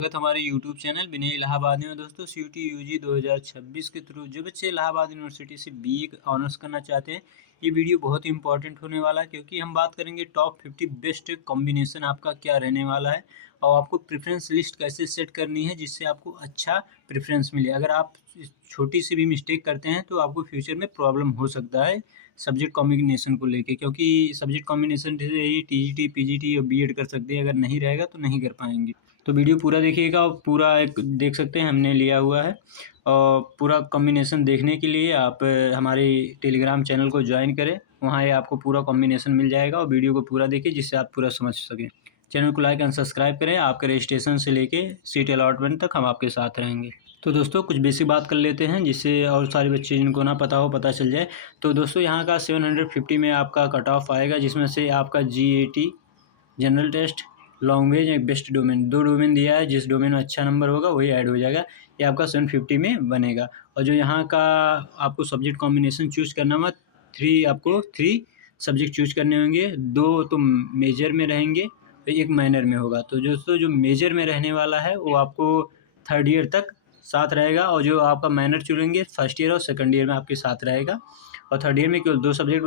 स्वागत हमारे YouTube channel विनय इलाहाबादी में। दोस्तों CUET UG 2026 के थ्रू जो बच्चे इलाहाबाद यूनिवर्सिटी से BA ऑनर्स करना चाहते हैं, ये वीडियो बहुत ही इंपॉर्टेंट होने वाला है क्योंकि हम बात करेंगे टॉप 50 बेस्ट कॉम्बिनेशन आपका क्या रहने वाला है और आपको प्रेफरेंस लिस्ट कैसे सेट करनी है जिससे आपको अच्छा प्रेफरेंस मिले। अगर आप छोटी सी भी मिस्टेक करते हैं तो आपको फ्यूचर में प्रॉब्लम हो सकता है सब्जेक्ट कॉम्बिनेशन को लेके, क्योंकि सब्जेक्ट कॉम्बिनेशन से ही TGT PGT और BEd कर सकते हैं। अगर नहीं रहेगा तो नहीं कर पाएंगे। तो वीडियो पूरा देखिएगा और पूरा एक देख सकते हैं हमने लिया हुआ है। और पूरा कॉम्बिनेशन देखने के लिए आप हमारे टेलीग्राम चैनल को ज्वाइन करें, वहाँ ये आपको पूरा कॉम्बिनेशन मिल जाएगा। और वीडियो को पूरा देखिए जिससे आप पूरा समझ सकें। चैनल को लाइक एंड सब्सक्राइब करें। आपके रजिस्ट्रेशन से लेके सीट अलॉटमेंट तक हम आपके साथ रहेंगे। तो दोस्तों कुछ बेसिक बात कर लेते हैं जिससे और सारे बच्चे जिनको ना पता हो पता चल जाए। तो दोस्तों यहाँ का 750 में आपका कट ऑफ आएगा, जिसमें से आपका GAT जनरल टेस्ट, लैंग्वेज, एक बेस्ट डोमेन, 2 डोमेन दिया है। जिस डोमेन में अच्छा नंबर होगा वही ऐड हो जाएगा, ये आपका 750 में बनेगा। और जो यहाँ का आपको सब्जेक्ट कॉम्बिनेशन चूज़ करना होगा, 3 सब्जेक्ट चूज़ करने होंगे। 2 तो मेजर में रहेंगे, 1 माइनर में होगा। तो दोस्तों जो मेजर में रहने वाला है वो आपको 3rd ईयर तक साथ रहेगा, और जो आपका माइनर चुनेंगे 1st ईयर और 2nd ईयर में आपके साथ रहेगा। और 3rd ईयर में केवल 2 सब्जेक्ट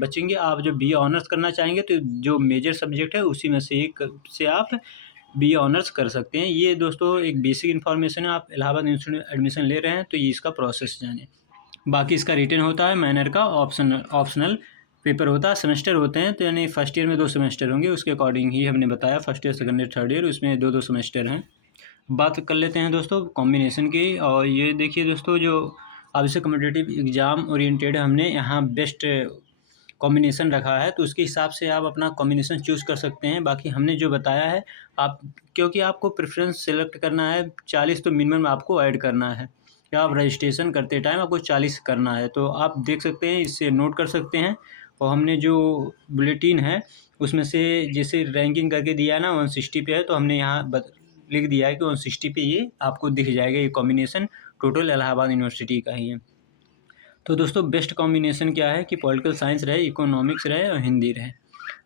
बचेंगे। आप जो BA ऑनर्स करना चाहेंगे तो जो मेजर सब्जेक्ट है उसी में से एक से आप BA ऑनर्स कर सकते हैं। ये दोस्तों एक बेसिक इन्फॉर्मेशन है। आप इलाहाबाद यूनिवर्सिटी में एडमिशन ले रहे हैं तो ये इसका प्रोसेस जाने। बाकी इसका रिटन होता है, माइनर का ऑप्शनल पेपर होता है। सेमेस्टर होते हैं तो यानी 1st ईयर में 2 सेमेस्टर होंगे, उसके अकॉर्डिंग ही हमने बताया। 1st year, 2nd year, 3rd year, उसमें 2 सेमेस्टर हैं। बात कर लेते हैं दोस्तों कॉम्बिनेशन की। और ये देखिए दोस्तों, जो आपसे कम्पिटिटिव एग्ज़ाम ओरिएंटेड हमने यहाँ बेस्ट कॉम्बिनेशन रखा है, तो उसके हिसाब से आप अपना कॉम्बिनेशन चूज़ कर सकते हैं। बाकी हमने जो बताया है आप, क्योंकि आपको प्रेफरेंस सेलेक्ट करना है 40 तो मिनिमम आपको ऐड करना है, या आप रजिस्ट्रेशन करते टाइम आपको 40 करना है। तो आप देख सकते हैं, इससे नोट कर सकते हैं। और हमने जो बुलेटिन है उसमें से जैसे रैंकिंग करके दिया है ना, 160 पे है, तो हमने यहाँ लिख दिया है कि 160 पे ये आपको दिख जाएगा। ये कॉम्बिनेशन टोटल इलाहाबाद यूनिवर्सिटी का ही है। तो दोस्तों बेस्ट कॉम्बिनेशन क्या है कि पॉलिटिकल साइंस रहे, इकोनॉमिक्स रहे और हिंदी रहे।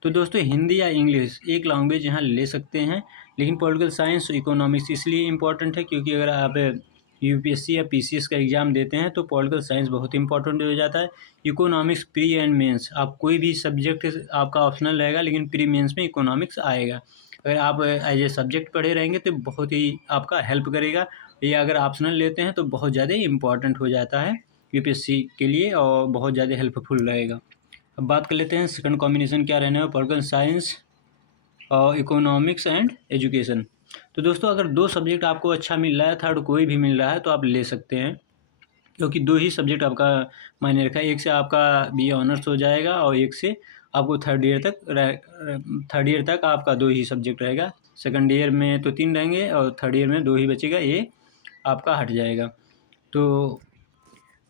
तो दोस्तों हिंदी या इंग्लिश एक लैंग्वेज यहाँ ले सकते हैं, लेकिन पॉलिटिकल साइंस और इकोनॉमिक्स इसलिए इम्पॉर्टेंट है क्योंकि अगर आप UPSC या PCS का एग्ज़ाम देते हैं तो पॉलिटिकल साइंस बहुत इंपॉर्टेंट हो जाता है। इकोनॉमिक्स प्री एंड मेंस, आप कोई भी सब्जेक्ट आपका ऑप्शनल रहेगा लेकिन प्री मेंस में इकोनॉमिक्स आएगा। अगर आप एज ए सब्जेक्ट पढ़े रहेंगे तो बहुत ही आपका हेल्प करेगा। ये अगर ऑप्शनल लेते हैं तो बहुत ज़्यादा इंपॉर्टेंट हो जाता है UPSC के लिए और बहुत ज़्यादा हेल्पफुल रहेगा। अब बात कर लेते हैं सेकंड कॉम्बिनेशन क्या रहने वाला, पॉलिटिकल साइंस और इकोनॉमिक्स एंड एजुकेशन। तो दोस्तों अगर 2 सब्जेक्ट आपको अच्छा मिल रहा है, थर्ड कोई भी मिल रहा है तो आप ले सकते हैं, क्योंकि 2 ही सब्जेक्ट आपका मायने रखा है। एक से आपका BA ऑनर्स हो जाएगा और एक से आपको 3rd ईयर तक आपका 2 ही सब्जेक्ट रहेगा। 2nd ईयर में तो 3 रहेंगे और 3rd ईयर में 2 ही बचेगा, ये आपका हट जाएगा। तो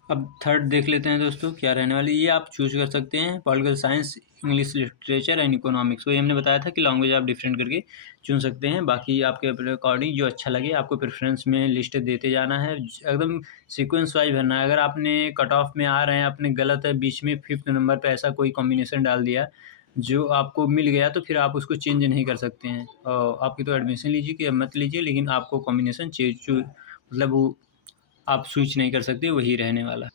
अब थर्ड देख लेते हैं दोस्तों क्या रहने वाली। ये आप चूज़ कर सकते हैं political science, English literature and economics. वही हमने बताया था कि लैंग्वेज आप डिफरेंट करके चुन सकते हैं। बाकी आपके अकॉर्डिंग जो अच्छा लगे आपको प्रेफरेंस में लिस्ट देते जाना है, एकदम सीक्वेंस वाइज भरना है। अगर आपने कट ऑफ में आ रहे हैं, आपने गलत है बीच में 5th नंबर पर ऐसा कोई कॉम्बिनेशन डाल दिया जो आपको मिल गया, तो फिर आप उसको चेंज नहीं कर सकते हैं। और आपकी तो एडमिशन लीजिए कि मत लीजिए, लेकिन आपको कॉम्बिनेशन मतलब वो आप स्विच नहीं कर सकते, वही रहने वाला।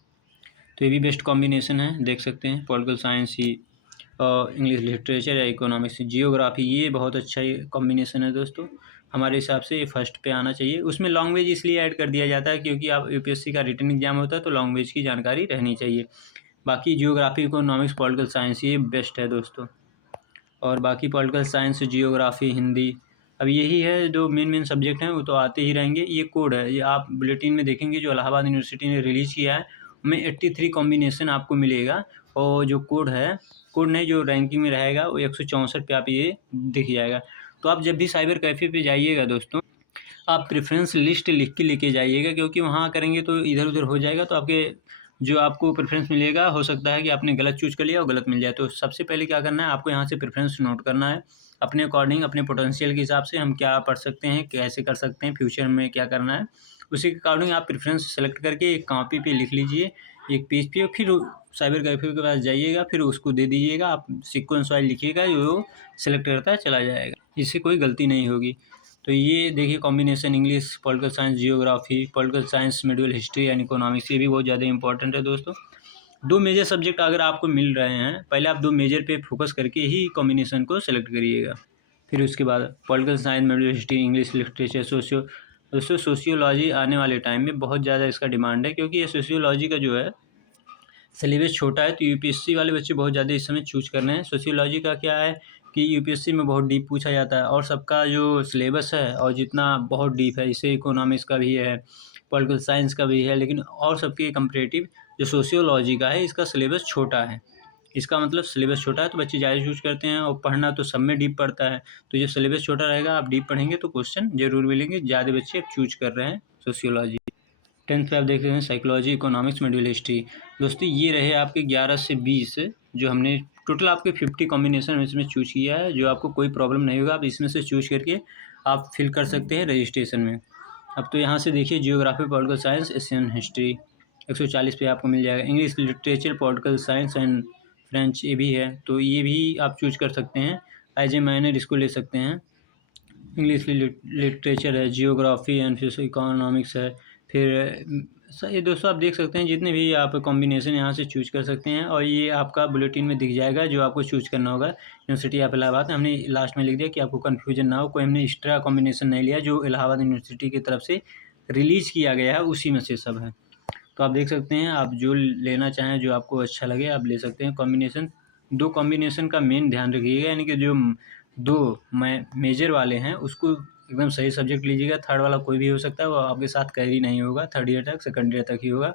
तो ये भी बेस्ट कॉम्बिनेशन है, देख सकते हैं। पॉलिटिकल साइंस ही और इंग्लिश लिटरेचर या इकोनॉमिक्स, जियोग्राफी, ये बहुत अच्छा ही कॉम्बिनेशन है दोस्तों। हमारे हिसाब से ये फर्स्ट पे आना चाहिए। उसमें लैंग्वेज इसलिए ऐड कर दिया जाता है क्योंकि आप UPSC का रिटन एग्जाम होता है तो लैंग्वेज की जानकारी रहनी चाहिए। बाकी जियोग्राफी, इकोनॉमिक्स, पॉलिटिकल साइंस ये बेस्ट है दोस्तों। और बाकी पॉलिटिकल साइंस, जियोग्राफी, हिंदी, अब यही है जो मेन सब्जेक्ट हैं, वो तो आते ही रहेंगे। ये कोड है, ये आप बुलेटिन में देखेंगे जो इलाहाबाद यूनिवर्सिटी ने रिलीज़ किया है, में 83 कॉम्बिनेशन आपको मिलेगा। और जो कोड है, कोड नहीं, जो रैंकिंग में रहेगा वो 164 पे आप ये दिख जाएगा। तो आप जब भी साइबर कैफ़े पे जाइएगा दोस्तों, आप प्रेफरेंस लिस्ट लिख के लेके जाइएगा, क्योंकि वहाँ करेंगे तो इधर उधर हो जाएगा। तो आपके जो आपको प्रेफरेंस मिलेगा, हो सकता है कि आपने गलत चूज़ कर लिया और गलत मिल जाए। तो सबसे पहले क्या करना है, आपको यहाँ से प्रेफरेंस नोट करना है अपने अकॉर्डिंग, अपने पोटेंशियल के हिसाब से हम क्या पढ़ सकते हैं, कैसे कर सकते हैं, फ्यूचर में क्या करना है, उसी के अकॉर्डिंग आप प्रेफरेंस सेलेक्ट करके एक कॉपी पे लिख लीजिए, एक पेज पे। फिर साइबर कैफे के पास जाइएगा, फिर उसको दे दीजिएगा। आप सीक्वेंस वाइज लिखिएगा, जो सेलेक्ट करता है चला जाएगा, इससे कोई गलती नहीं होगी। तो ये देखिए combination English, political science, geography, political science, medieval history and economics, ये भी बहुत ज़्यादा इंपॉर्टेंट है दोस्तों। 2 मेजर सब्जेक्ट अगर आपको मिल रहे हैं, पहले आप 2 मेजर पे फोकस करके ही कॉम्बिनेशन को सेलेक्ट करिएगा। फिर उसके बाद political science, medieval history, English literature, दोस्तों सोशियोलॉजी आने वाले टाइम में बहुत ज़्यादा इसका डिमांड है, क्योंकि ये सोशियोलॉजी का जो है सिलेबस छोटा है, तो यूपीएससी वाले बच्चे बहुत ज़्यादा इस समय चूज कर रहे हैं। सोशियोलॉजी का क्या है कि यूपीएससी में बहुत डीप पूछा जाता है, और सबका जो सिलेबस है और जितना बहुत डीप है, इससे इकोनॉमिक्स का भी है, पॉलिटिकल साइंस का भी है, लेकिन और सबके कंपैरेटिव जो सोशियोलॉजी का है इसका सिलेबस छोटा है। इसका मतलब सिलेबस छोटा है तो बच्चे ज़्यादा चूज करते हैं, और पढ़ना तो सब में डीप पड़ता है। तो जब सिलेबस छोटा रहेगा, आप डीप पढ़ेंगे तो क्वेश्चन जरूर मिलेंगे। ज़्यादा बच्चे अब चूज कर रहे हैं सोशियोलॉजी। 10th पे आप देख रहे हैं साइकोलॉजी, इकोनॉमिक्स, मेडिवल हिस्ट्री। दोस्तों ये रहे आपके 11 से 20 जो हमने टोटल आपके 50 कॉम्बिनेशन इसमें चूज किया है, जो आपको कोई प्रॉब्लम नहीं होगा। आप इसमें से चूज करके आप फिल कर सकते हैं रजिस्ट्रेशन में। अब तो यहाँ से देखिए geography, political science, Asian history 140 पे आपको मिल जाएगा। English literature, political science and French ये भी है, तो ये भी आप चूज कर सकते हैं। एज ए माइनर इसको ले सकते हैं। इंग्लिश लिटरेचर है, जियोग्राफी एंड फिर इकोनॉमिक्स है। फिर ये दोस्तों आप देख सकते हैं जितने भी आप कॉम्बिनेशन यहाँ से चूज कर सकते हैं, और ये आपका बुलेटिन में दिख जाएगा जो आपको चूज करना होगा। यूनिवर्सिटी ऑफ इलाहाबाद हमने लास्ट में लिख दिया कि आपको कन्फ्यूजन ना हो, कोई हमने एक्स्ट्रा कॉम्बिनेशन नहीं लिया, जो इलाहाबाद यूनिवर्सिटी की तरफ से रिलीज किया गया है उसी में से सब है। तो आप देख सकते हैं, आप जो लेना चाहें, जो आपको अच्छा लगे आप ले सकते हैं कॉम्बिनेशन। 2 कॉम्बिनेशन का मेन ध्यान रखिएगा, यानी कि जो 2 मेजर वाले हैं उसको एकदम सही सब्जेक्ट लीजिएगा। थर्ड वाला कोई भी हो सकता है, वो आपके साथ कैरी नहीं होगा, थर्ड ईयर तक, सेकंड ईयर तक ही होगा।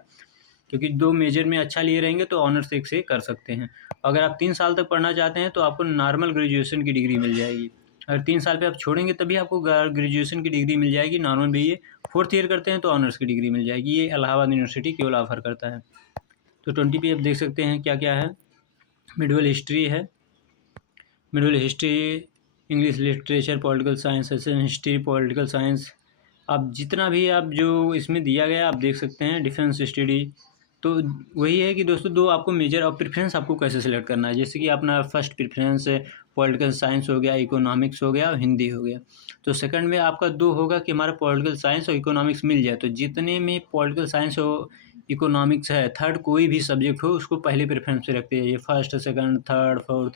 क्योंकि 2 मेजर में अच्छा लिए रहेंगे तो ऑनर्स एक से कर सकते हैं। अगर आप 3 साल तक पढ़ना चाहते हैं तो आपको नॉर्मल ग्रेजुएशन की डिग्री मिल जाएगी। अगर 3 साल पे आप छोड़ेंगे तभी आपको ग्रेजुएशन की डिग्री मिल जाएगी। नॉर्मल BA 4th ईयर करते हैं तो ऑनर्स की डिग्री मिल जाएगी। ये इलाहाबाद यूनिवर्सिटी केवल ऑफर करता है। तो 20 पे आप देख सकते हैं क्या क्या है। मिडिवल हिस्ट्री है, medieval history, English literature, political science, Asian history, political science. आप जितना भी आप जो इसमें दिया गया आप देख सकते हैं। डिफेंस स्टडी, तो वही है कि दोस्तों 2 आपको मेजर और प्रेफरेंस आपको कैसे सिलेक्ट करना है। जैसे कि अपना फर्स्ट प्रेफरेंस पॉलिटिकल साइंस हो गया, इकोनॉमिक्स हो गया और हिंदी हो गया। तो सेकंड में आपका 2 होगा कि हमारा पॉलिटिकल साइंस और इकोनॉमिक्स मिल जाए। तो जितने में पॉलिटिकल साइंस हो, इकोनॉमिक्स है, थर्ड कोई भी सब्जेक्ट हो उसको पहले प्रेफरेंस पे रखते जाइए, फर्स्ट, सेकंड, थर्ड, फोर्थ।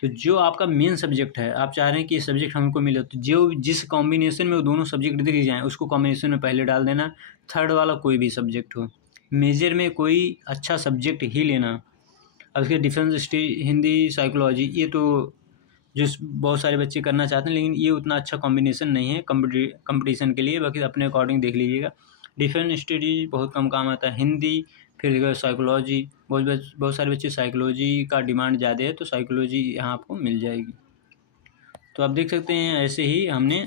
तो जो आपका मेन सब्जेक्ट है, आप चाह रहे हैं कि ये सब्जेक्ट हमको मिले, तो जो जिस कॉम्बिनेशन में वो दोनों सब्जेक्ट दिख जाएँ उसको कॉम्बिनेशन में पहले डाल देना। थर्ड वाला कोई भी सब्जेक्ट हो, मेजर में कोई अच्छा सब्जेक्ट ही लेना। अब इसके डिफेंस हिस्ट्री, हिंदी, साइकोलॉजी, ये तो जो बहुत सारे बच्चे करना चाहते हैं, लेकिन ये उतना अच्छा कॉम्बिनेशन नहीं है कंपटीशन के लिए। बाकी अपने अकॉर्डिंग देख लीजिएगा। डिफेंस स्टडी बहुत कम काम आता है। हिंदी, फिर साइकोलॉजी, बहुत सारे बच्चे साइकोलॉजी का डिमांड ज़्यादा है, तो साइकोलॉजी यहाँ आपको मिल जाएगी। तो आप देख सकते हैं ऐसे ही हमने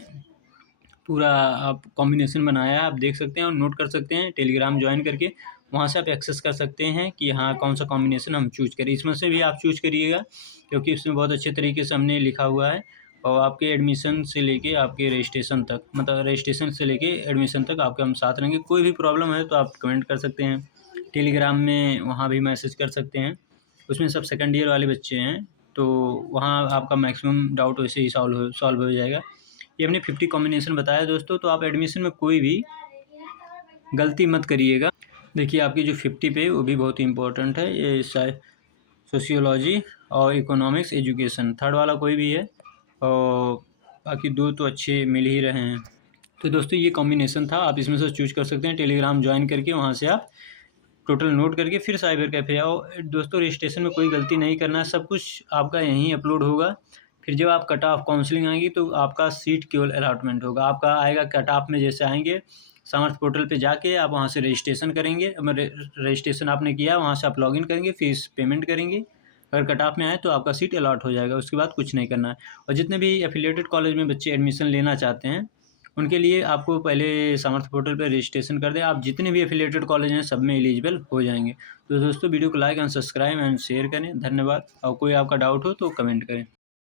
पूरा आप कॉम्बिनेशन बनाया है, आप देख सकते हैं और नोट कर सकते हैं। टेलीग्राम ज्वाइन करके वहाँ से आप एक्सेस कर सकते हैं कि हाँ कौन सा कॉम्बिनेशन हम चूज करें। इसमें से भी आप चूज करिएगा, क्योंकि इसमें बहुत अच्छे तरीके से हमने लिखा हुआ है, और आपके एडमिशन से लेके आपके रजिस्ट्रेशन तक, मतलब रजिस्ट्रेशन से लेके एडमिशन तक आपके हम साथ रहेंगे। कोई भी प्रॉब्लम है तो आप कमेंट कर सकते हैं टेलीग्राम में, वहाँ भी मैसेज कर सकते हैं। उसमें सब सेकंड ईयर वाले बच्चे हैं, तो वहाँ आपका मैक्सिमम डाउट वैसे ही सॉल्व हो जाएगा। ये हमने 50 कॉम्बिनेशन बताया दोस्तों, तो आप एडमिशन में कोई भी गलती मत करिएगा। देखिए आपकी जो 50 पे वो भी बहुत इंपॉर्टेंट है, ये सोशियोलॉजी और इकोनॉमिक्स, एजुकेशन, थर्ड वाला कोई भी है, और बाकी 2 तो अच्छे मिल ही रहे हैं। तो दोस्तों ये कॉम्बिनेशन था, आप इसमें से चूज कर सकते हैं। टेलीग्राम ज्वाइन करके वहाँ से आप टोटल नोट करके फिर साइबर कैफ़े आओ। दोस्तों रजिस्ट्रेशन में कोई गलती नहीं करना है, सब कुछ आपका यहीं अपलोड होगा। फिर जब आप कट ऑफ काउंसलिंग आएगी तो आपका सीट केवल अलॉटमेंट होगा। आपका आएगा कट ऑफ में, जैसे आएंगे सामर्थ पोर्टल पे जाके आप वहाँ से रजिस्ट्रेशन करेंगे। रजिस्ट्रेशन आपने किया, वहाँ से आप लॉगिन करेंगे, फीस पेमेंट करेंगे। अगर कट ऑफ में आए तो आपका सीट अलॉट हो जाएगा, उसके बाद कुछ नहीं करना है। और जितने भी एफिलिएटेड कॉलेज में बच्चे एडमिशन लेना चाहते हैं उनके लिए आपको पहले सामर्थ पोर्टल पर रजिस्ट्रेशन कर दें। आप जितने भी एफिलिएटेड कॉलेज हैं सब में एलिजिबल हो जाएंगे। तो दोस्तों वीडियो को like and subscribe and share करें। धन्यवाद। और कोई आपका डाउट हो तो कमेंट करें।